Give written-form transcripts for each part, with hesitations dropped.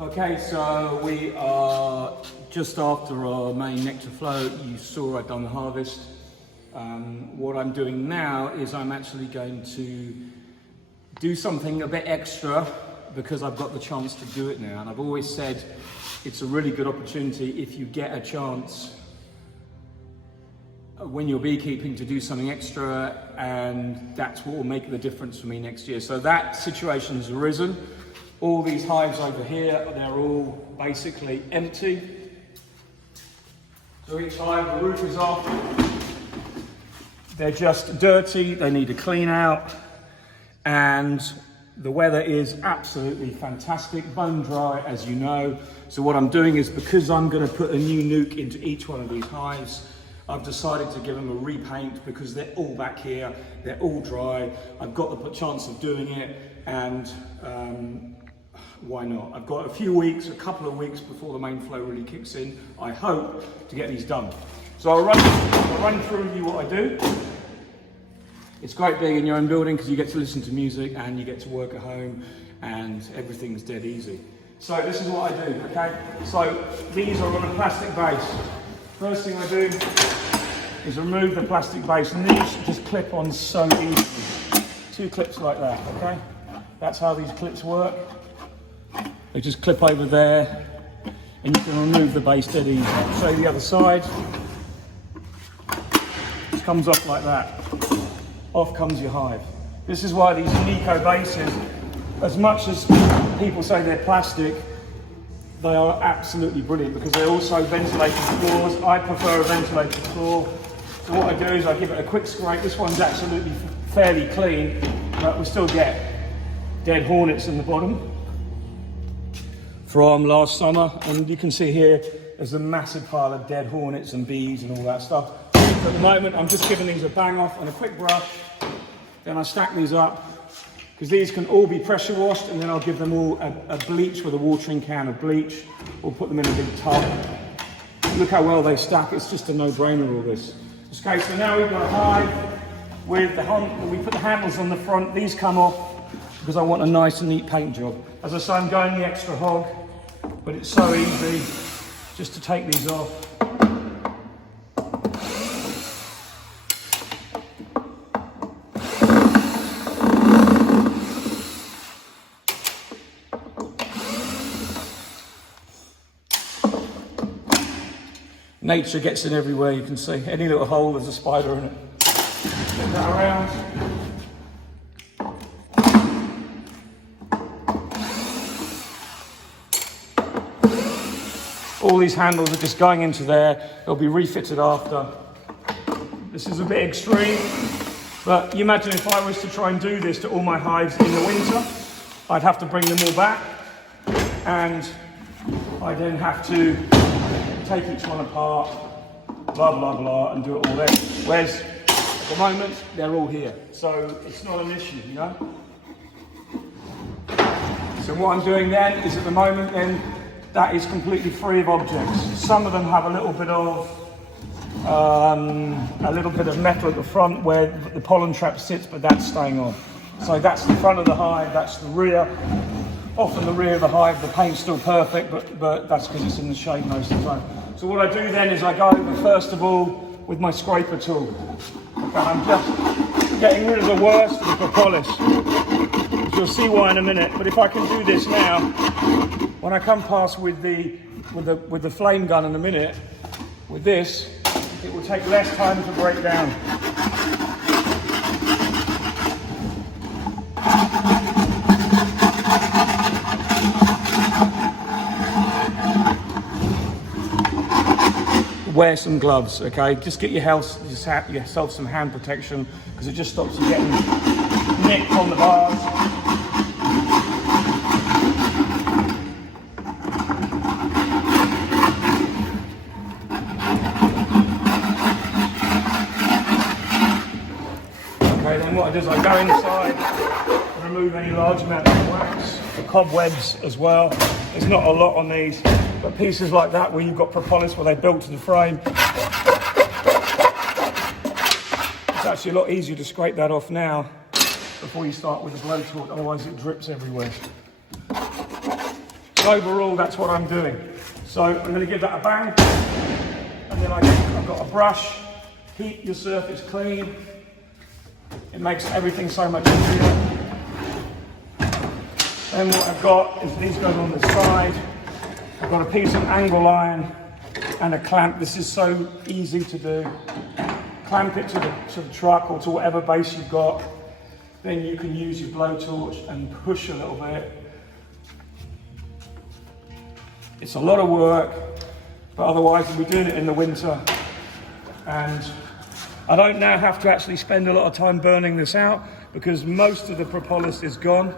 Okay, so we are just after our main nectar flow. You saw I've done the harvest. What I'm doing now is I'm actually going to do something a bit extra because I've got the chance to do it now. And I've always said it's a really good opportunity if you get a chance when you're beekeeping to do something extra, and that's what will make the difference for me next year. So that situation has arisen. All these hives over here, they're all basically empty. So each hive, the roof is off. They're just dirty, they need a clean out. And the weather is absolutely fantastic, bone dry, as you know. So what I'm doing is, because I'm going to put a new nuke into each one of these hives, I've decided to give them a repaint because they're all back here, they're all dry. I've got the chance of doing it, and why not? I've got a couple of weeks before the main flow really kicks in, I hope, to get these done. So I'll run through with you what I do. It's great being in your own building because you get to listen to music and you get to work at home and everything's dead easy. So this is what I do, okay? So these are on a plastic base. First thing I do is remove the plastic base, and these just clip on so easily. 2 clips like that, okay? That's how these clips work. They just clip over there, and you can remove the base dead easy. I'll show you the other side. This comes off like that. Off comes your hive. This is why these Nico bases, as much as people say they're plastic, they are absolutely brilliant because they're also ventilated floors. I prefer a ventilated floor. So what I do is I give it a quick scrape. This one's absolutely fairly clean, but we still get dead hornets in the bottom from last summer. And you can see here, there's a massive pile of dead hornets and bees and all that stuff. At the moment, I'm just giving these a bang off and a quick brush. Then I stack these up, because these can all be pressure washed, and then I'll give them all a bleach with a watering can of bleach, or put them in a big tub. Look how well they stack. It's just a no-brainer, all this. Okay, so now we've got a hive with we put the handles on the front. These come off because I want a nice and neat paint job. As I say, I'm going the extra hog, but it's so easy just to take these off. Nature gets in everywhere, you can see. Any little hole, there's a spider in it. Get that around. All these handles are just going into there. They'll be refitted after. This is a bit extreme, but you imagine if I was to try and do this to all my hives in the winter, I'd have to bring them all back, and I then have to take each one apart, blah, blah, blah, and do it all there. Whereas at the moment, they're all here. So it's not an issue, you know? So what I'm doing then is, at the moment then, that is completely free of objects. Some of them have a little bit of metal at the front where the pollen trap sits, but that's staying on. So that's the front of the hive, that's the rear. Often the rear of the hive, the paint's still perfect, but that's because it's in the shade most of the time. So what I do then is I go over, first of all, with my scraper tool. And I'm just getting rid of the worst of the propolis. You'll see why in a minute, but if I can do this now, when I come past with the flame gun in a minute, with this, it will take less time to break down. Wear some gloves, okay? Just get yourself some hand protection, because it just stops you getting nicked on the bars. Okay, then what I do is I go inside and remove any large amount of wax, the cobwebs as well. There's not a lot on these, but pieces like that where you've got propolis where they built to the frame, it's actually a lot easier to scrape that off now before you start with the blowtorch, otherwise it drips everywhere. So overall, that's what I'm doing. So I'm going to give that a bang, and then I've got a brush. Keep your surface clean. It makes everything so much easier. Then what I've got is these going on the side. I've got a piece of angle iron and a clamp. This is so easy to do. Clamp it to the truck or to whatever base you've got. Then you can use your blowtorch and push a little bit. It's a lot of work, but otherwise we'll be doing it in the winter. And I don't now have to actually spend a lot of time burning this out because most of the propolis is gone.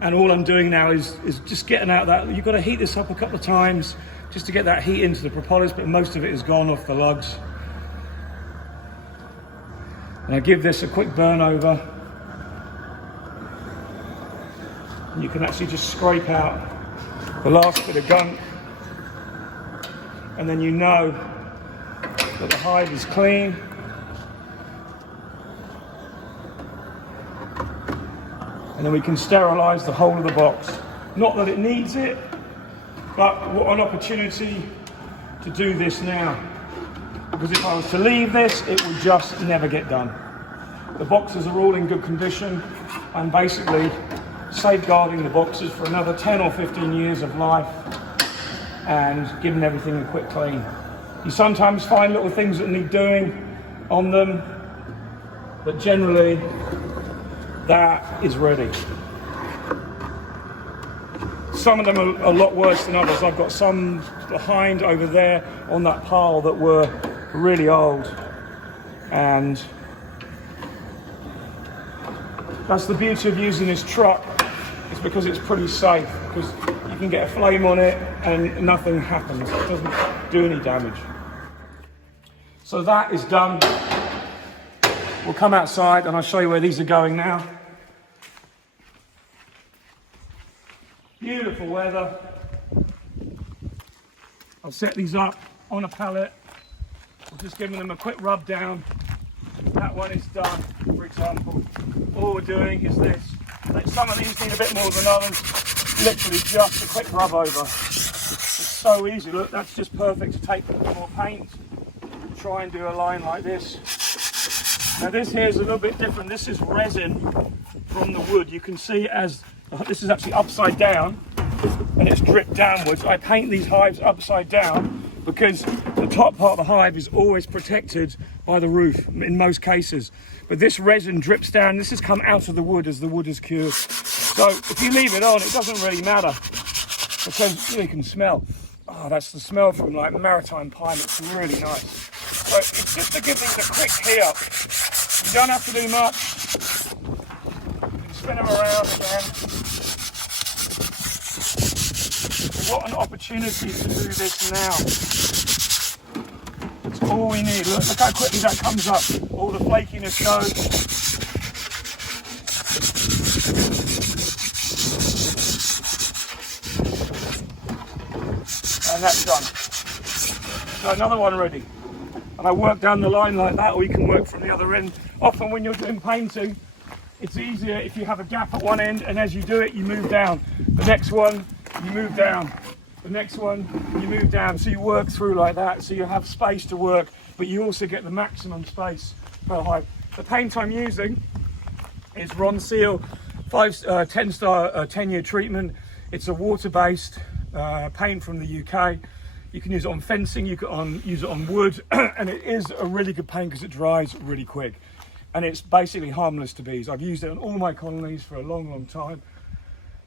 And all I'm doing now is just getting out that, you've got to heat this up a couple of times just to get that heat into the propolis, but most of it is gone off the lugs. And I give this a quick burn over. And you can actually just scrape out the last bit of gunk. And then you know that the hive is clean. And then we can sterilize the whole of the box. Not that it needs it, but what an opportunity to do this now. Because if I was to leave this, it would just never get done. The boxes are all in good condition. I'm basically safeguarding the boxes for another 10 or 15 years of life and giving everything a quick clean. You sometimes find little things that need doing on them, but generally, that is ready. Some of them are a lot worse than others. I've got some behind over there on that pile that were really old, and that's the beauty of using this truck. It's because it's pretty safe, because you can get a flame on it and nothing happens. It doesn't do any damage. So that is done. We'll come outside and I'll show you where these are going now. Beautiful weather. I've set these up on a pallet. I'm just giving them a quick rub down. That one is done, for example. All we're doing is this. Like some of these need a bit more than others. Literally just a quick rub over. It's so easy. Look, that's just perfect to take more paint. Try and do a line like this. Now this here is a little bit different. This is resin from the wood. You can see as this is actually upside down and it's dripped downwards. I paint these hives upside down because the top part of the hive is always protected by the roof in most cases. But this resin drips down. This has come out of the wood as the wood is cured. So if you leave it on, it doesn't really matter because you can smell. Oh, that's the smell from like maritime pine. It's really nice. So it's just to give these a quick heat up. You don't have to do much. You can spin them around again. What an opportunity to do this now. That's all we need. Look how quickly that comes up. All the flakiness goes. And that's done. So another one ready. And I work down the line like that, or you can work from the other end. Often when you're doing painting, it's easier if you have a gap at one end, and as you do it, you move down. The next one, you move down. The next one, you move down. So you work through like that, so you have space to work, but you also get the maximum space per hive. The paint I'm using is Ron Seal 10-star 10-year treatment. It's a water-based paint from the UK. You can use it on fencing, you can use it on wood, and it is a really good paint because it dries really quick. And it's basically harmless to bees. I've used it on all my colonies for a long, long time.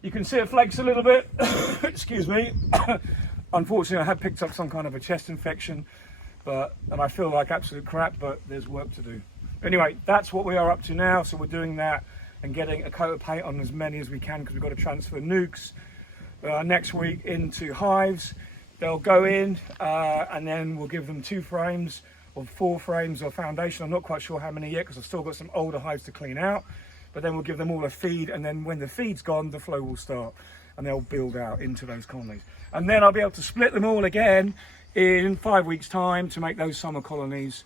You can see it flakes a little bit, excuse me. Unfortunately, I have picked up some kind of a chest infection, and I feel like absolute crap, but there's work to do. Anyway, that's what we are up to now. So we're doing that and getting a coat of paint on as many as we can because we've got to transfer nukes next week into hives. They'll go in and then we'll give them 2 frames or 4 frames of foundation. I'm not quite sure how many yet because I've still got some older hives to clean out. But then we'll give them all a feed, and then when the feed's gone, the flow will start and they'll build out into those colonies. And then I'll be able to split them all again in 5 weeks' time to make those summer colonies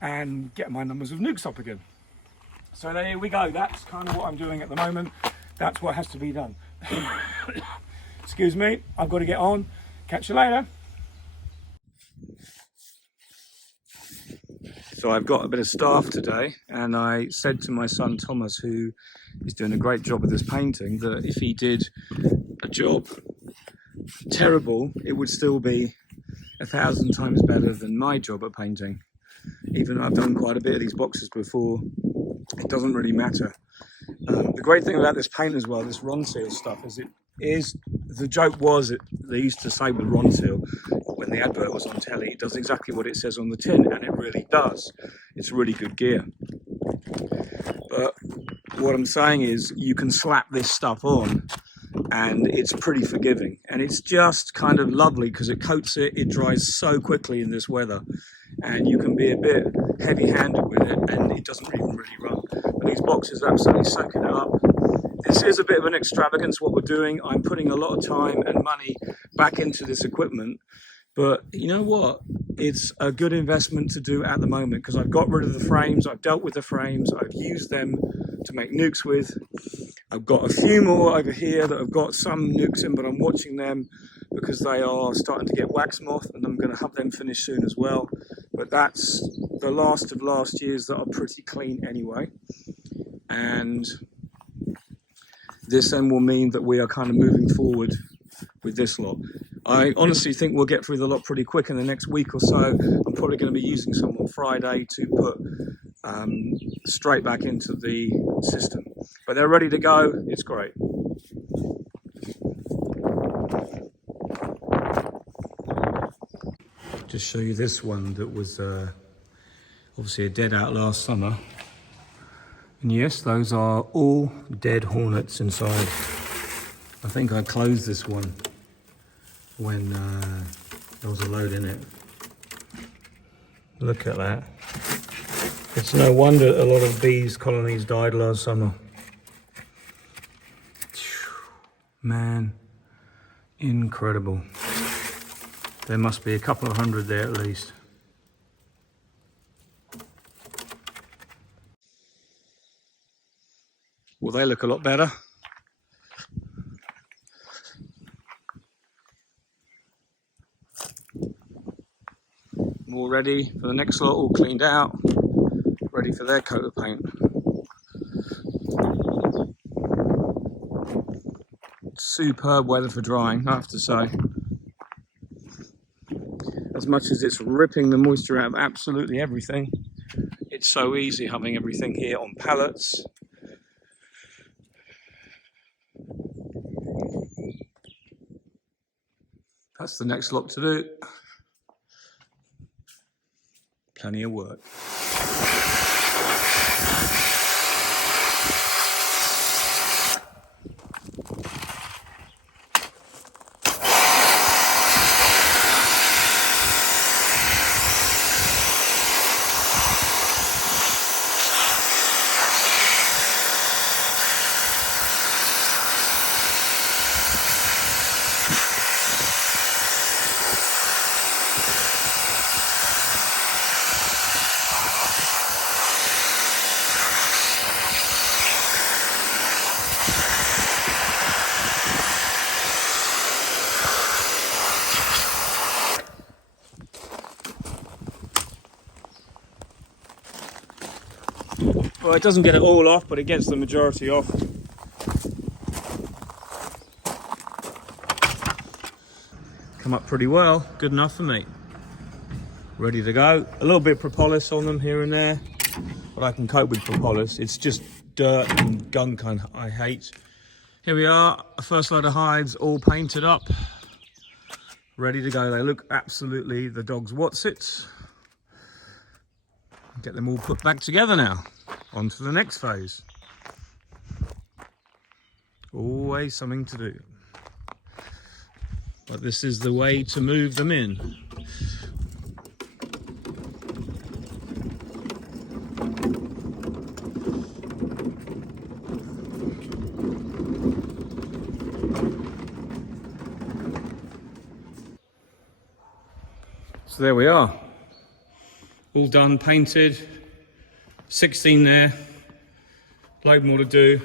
and get my numbers of nukes up again. So there we go. That's kind of what I'm doing at the moment. That's what has to be done. Excuse me, I've got to get on. Catch you later. So I've got a bit of staff today, and I said to my son Thomas, who is doing a great job with this painting, that if he did a job terrible, it would still be 1,000 times better than my job at painting. Even though I've done quite a bit of these boxes before, it doesn't really matter. The great thing about this paint as well, this Ronseal stuff, is the joke was that they used to say with Ronseal, when the advert was on telly, it does exactly what it says on the tin, and it really does. It's really good gear. But what I'm saying is, you can slap this stuff on and it's pretty forgiving, and it's just kind of lovely because it coats it, it dries so quickly in this weather, and you can be a bit heavy-handed with it and it doesn't even really run. But these boxes are absolutely soaking it up. This is a bit of an extravagance what we're doing. I'm putting a lot of time and money back into this equipment, but you know what? It's a good investment to do at the moment because I've got rid of the frames, I've dealt with the frames, I've used them to make nukes with. I've got a few more over here that have got some nukes in, but I'm watching them because they are starting to get wax moth, and I'm going to have them finished soon as well. But that's the last of last year's that are pretty clean anyway. And this then will mean that we are kind of moving forward with this lot. I honestly think we'll get through the lot pretty quick in the next week or so. I'm probably going to be using some on Friday to put straight back into the system. But they're ready to go. It's great. Just show you this one that was obviously a dead out last summer. And yes, those are all dead hornets inside. I think I closed this one when there was a load in it. Look at that. It's no wonder a lot of bees colonies died last summer. Man, incredible. There must be a couple of hundred there at least. Well, they look a lot better. All ready for the next lot, all cleaned out, ready for their coat of paint. Superb weather for drying, I have to say. As much as it's ripping the moisture out of absolutely everything, it's so easy having everything here on pallets. That's the next lot to do. Plenty of work. Well, it doesn't get it all off, but it gets the majority off. Come up pretty well, good enough for me. Ready to go. A little bit of propolis on them here and there, but I can cope with propolis. It's just dirt and gunk I hate. Here we are, a first load of hives all painted up. Ready to go. They look absolutely the dog's what's-it. Get them all put back together now. On to the next phase. Always something to do. But this is the way to move them in. So there we are. All done, painted. 16 there. Load more to do.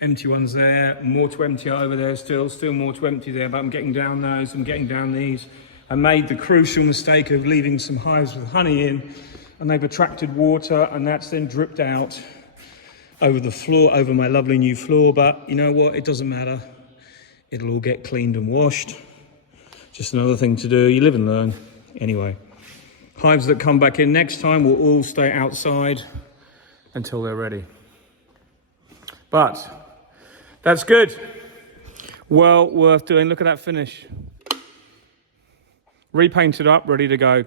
Empty ones there, more to empty over there still more to empty there, but I'm getting down those, I'm getting down these. I made the crucial mistake of leaving some hives with honey in, and they've attracted water, and that's then dripped out over the floor, over my lovely new floor. But you know what, it doesn't matter. It'll all get cleaned and washed. Just another thing to do, you live and learn. Anyway, hives that come back in next time will all stay outside until they're ready. But that's good. Well worth doing. Look at that finish. Repainted up, ready to go.